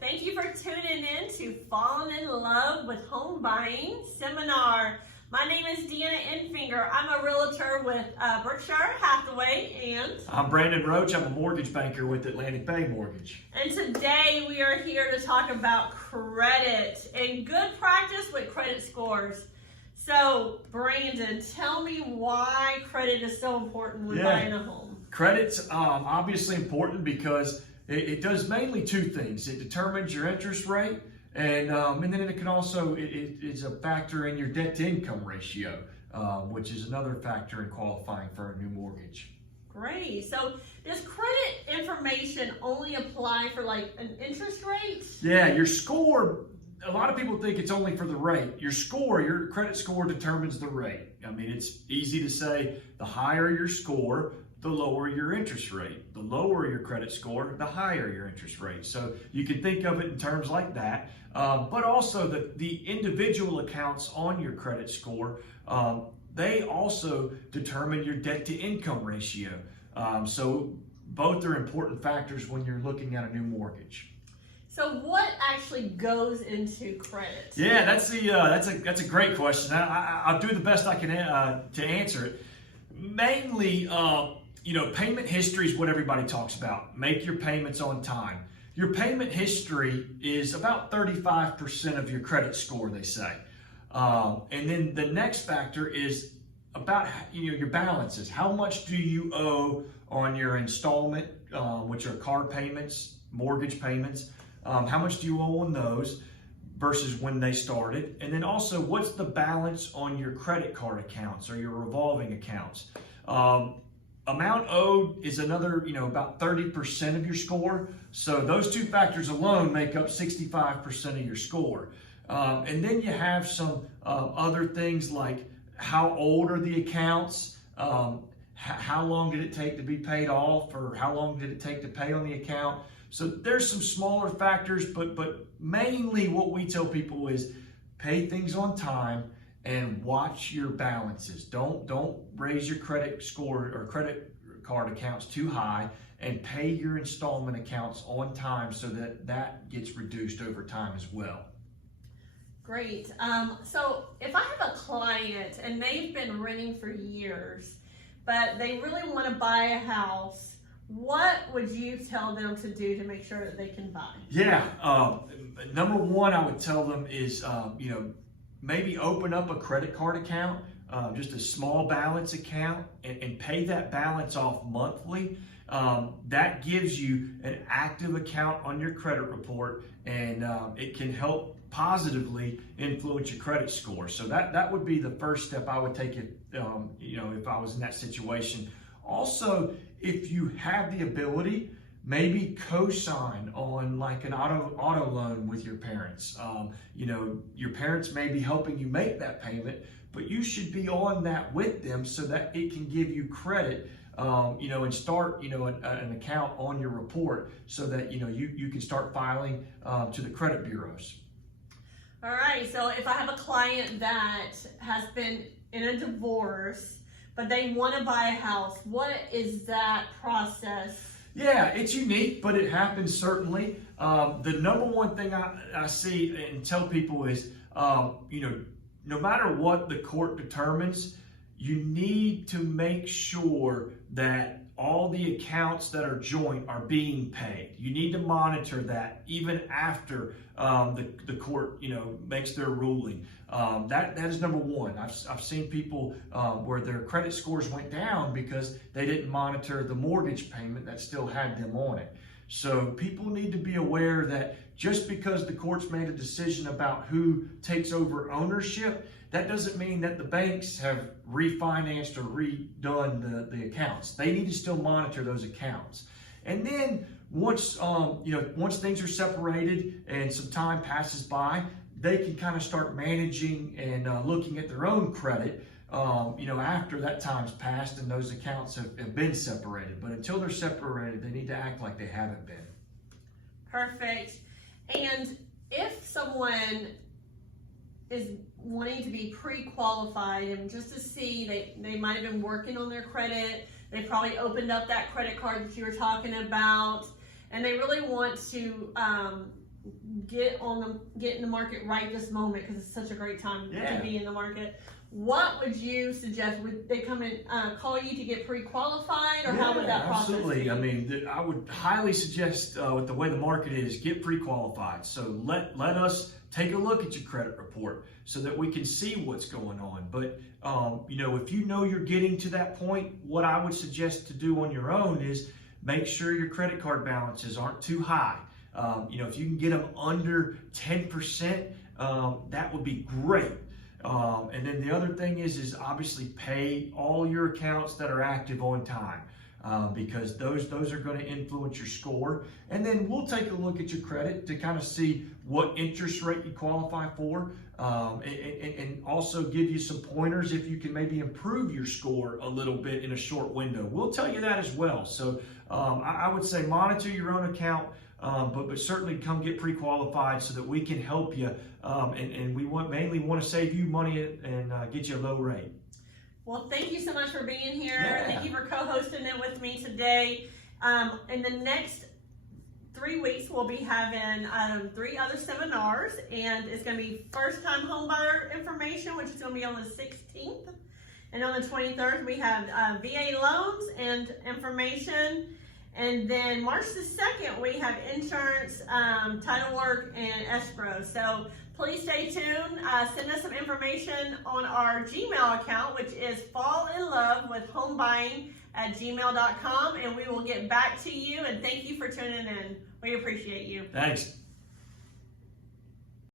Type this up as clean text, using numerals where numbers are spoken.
Thank you for tuning in to Falling in Love with Home Buying Seminar. My name is Deanna Enfinger. I'm a realtor with Berkshire Hathaway, and I'm Brandon Roach. I'm a mortgage banker with Atlantic Bay Mortgage. And today we are here to talk about credit and good practice with credit scores. So, Brandon, tell me why credit is so important when buying a home. Credit's obviously important because it does mainly two things. It determines your interest rate, and then it can also, it's a factor in your debt-to-income ratio, which is another factor in qualifying for a new mortgage. Great. So does credit information only apply for like an interest rate? Yeah, your score, a lot of people think it's only for the rate. Your score, your credit score determines the rate. I mean, it's easy to say the higher your score, the lower your interest rate. The lower your credit score, the higher your interest rate. So you can think of it in terms like that. But also the individual accounts on your credit score, they also determine your debt to income ratio. So both are important factors when you're looking at a new mortgage. So what actually goes into credit? Yeah, that's a great question. I'll do the best I can to answer it. Mainly, payment history is what everybody talks about. Make your payments on time. Your payment history is about 35% of your credit score, they say. And then the next factor is about your balances. How much do you owe on your installment, which are car payments, mortgage payments? How much do you owe on those versus when they started? And then also, what's the balance on your credit card accounts or your revolving accounts? Amount owed is another, about 30% of your score. So those two factors alone make up 65% of your score. And then you have some other things like how old are the accounts, how long did it take to be paid off, or how long did it take to pay on the account. So there's some smaller factors, but mainly what we tell people is pay things on time and watch your balances. Don't raise your credit score or credit card accounts too high, and pay your installment accounts on time so that gets reduced over time as well. Great. So if I have a client and they've been renting for years, but they really want to buy a house, what would you tell them to do to make sure that they can buy? Yeah, number one I would tell them is, maybe open up a credit card account, just a small balance account, and pay that balance off monthly. That gives you an active account on your credit report, and it can help positively influence your credit score. So that would be the first step I would take it, if I was in that situation. Also, if you have the ability, maybe co-sign on like an auto loan with your parents. Your parents may be helping you make that payment, but you should be on that with them so that it can give you credit, and start, an account on your report so that, you can start filing to the credit bureaus. All right, so if I have a client that has been in a divorce, but they want to buy a house, what is that process? Yeah, it's unique, but it happens certainly. The number one thing I see and tell people is, no matter what the court determines, you need to make sure that all the accounts that are joint are being paid. You need to monitor that even after the court, makes their ruling. That is number one. I've seen people where their credit scores went down because they didn't monitor the mortgage payment that still had them on it. So people need to be aware that just because the court's made a decision about who takes over ownership, that doesn't mean that the banks have refinanced or redone the accounts. They need to still monitor those accounts. And then once things are separated and some time passes by, they can kind of start managing and looking at their own credit, after that time's passed and those accounts have been separated. But until they're separated, they need to act like they haven't been. Perfect. And if someone is wanting to be pre-qualified and just to see, they might have been working on their credit, they probably opened up that credit card that you were talking about, and they really want to get in the market right this moment because it's such a great time Yeah. to be in the market, what would you suggest? Would they come and call you to get pre-qualified, or how would that process absolutely. be? I mean, I would highly suggest, with the way the market is, get pre-qualified. So let us take a look at your credit report so that we can see what's going on. But if you know you're getting to that point, what I would suggest to do on your own is make sure your credit card balances aren't too high. If you can get them under 10%, that would be great. And then the other thing is obviously pay all your accounts that are active on time, because those are going to influence your score. And then we'll take a look at your credit to kind of see what interest rate you qualify for, and also give you some pointers if you can maybe improve your score a little bit in a short window. We'll tell you that as well. So I would say monitor your own account. But certainly come get pre-qualified so that we can help you, and we mainly want to save you money and get you a low rate. Well, thank you so much for being here. Yeah. Thank you for co-hosting it with me today. In the next 3 weeks, we'll be having 3 other seminars, and it's going to be first-time homebuyer information, which is going to be on the 16th. And on the 23rd, we have VA loans and information. And then March the 2nd, we have insurance, title work, and escrow. So please stay tuned. Send us some information on our Gmail account, which is fallinlovewithhomebuying@gmail.com, and we will get back to you. And thank you for tuning in. We appreciate you. Thanks.